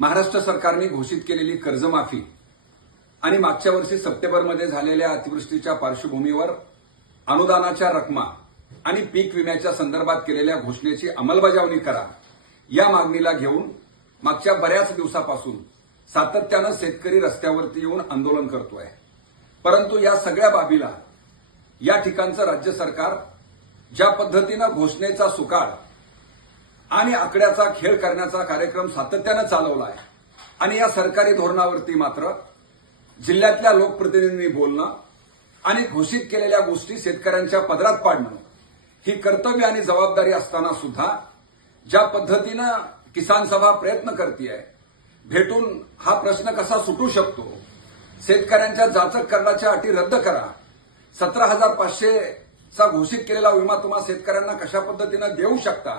महाराष्ट्र सरकारने घोषित केलेली कर्जमाफी आणि मागच्या वर्षी सप्टेंबरमध्ये झालेल्या अतिवृष्टीच्या पार्श्वभूमीवर अनुदानाच्या रकमा आणि पीक विम्याच्या संदर्भात केलेल्या घोषणेची अंमलबजावणी करा या मागणीला घेऊन मागच्या बऱ्याच दिवसापासून सातत्यानं शेतकरी रस्त्यावरती येऊन आंदोलन करतोय। परंतु या सगळ्या बाबीला या ठिकाणचं राज्य सरकार ज्या पद्धतीनं घोषणेचा सुकाळ आणि आकड्याचा खेळ करण्याचा कार्यक्रम सातत्यानं चालवलाय आणि या सरकारी धोरणावरती मात्र जिल्ह्यातल्या लोकप्रतिनिधींनी बोलणं आणि घोषित केलेल्या गोष्टी शेतकऱ्यांच्या पदरात पाडणं ही कर्तव्य आणि जबाबदारी असताना सुद्धा ज्या पद्धतीनं किसान सभा प्रयत्न करतेय भेटून हा प्रश्न कसा सुटू शकतो, शेतकऱ्यांच्या जाचक करण्याच्या अटी रद्द करा, 17,500 चा घोषित केलेला विमा तुम्हा शेतकऱ्यांना कशा पद्धतीनं देऊ शकता,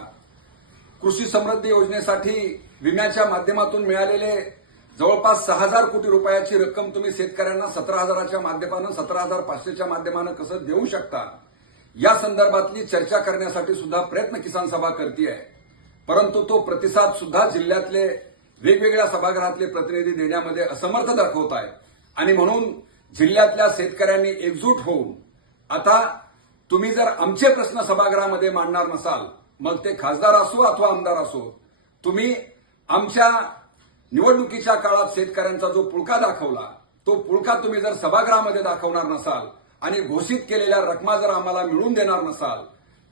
कृषी समृद्धी योजनेसाठी विम्याच्या माध्यमातून मिळालेले जवळपास 6,000 कोटी रुपयाची रक्कम तुम्ही शेतकऱ्यांना 17,000च्या माध्यमानं 17,500च्या माध्यमानं कसं देऊ शकता, या संदर्भातली चर्चा करण्यासाठी सुद्धा प्रयत्न किसान सभा करतेय। परंतु तो प्रतिसाद सुद्धा जिल्ह्यातले वेगवेगळ्या सभागृहातले प्रतिनिधी देण्यामध्ये असमर्थ दाखवत आहे आणि म्हणून जिल्ह्यातल्या शेतकऱ्यांनी एकजूट होऊन आता तुम्ही जर आमचे प्रश्न सभागृहामध्ये मांडणार नसाल, मग ते खासदार असो अथवा आमदार असो, तुम्ही आमच्या निवडणुकीच्या काळात शेतकऱ्यांचा जो पुळका दाखवला तो पुळका तुम्ही जर सभागृहामध्ये दाखवणार नसाल आणि घोषित केलेल्या रकमा जर आम्हाला मिळवून देणार नसाल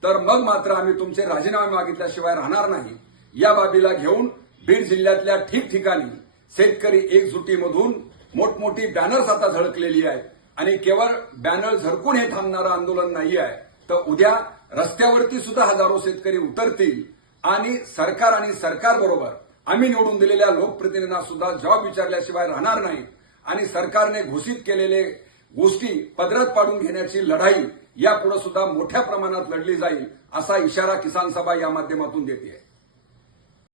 तर मग मात्र आम्ही तुमचे राजीनामे मागितल्याशिवाय राहणार नाही। या बाबीला घेऊन बीड जिल्ह्यातल्या ठिकठिकाणी शेतकरी एकजुटीमधून मोठमोठी बॅनर्स आता झळकलेली आहेत आणि केवळ बॅनर झळकून हे थांबणारं आंदोलन नाही आहे, तर उद्या रस्त्यावरती सुद्धा हजारो शेतकरी उतरतील आणि सरकार आणि सरकारबरोबर आम्ही निवडून दिलेल्या लोकप्रतिनिधींना सुद्धा जबाब विचारल्याशिवाय राहणार नाही आणि सरकारने घोषित केलेले गोष्टी पदरात पाडून घेण्याची लढाई यापुढे सुद्धा मोठ्या प्रमाणात लढली जाईल असा इशारा किसान सभा या माध्यमातून देते आहे।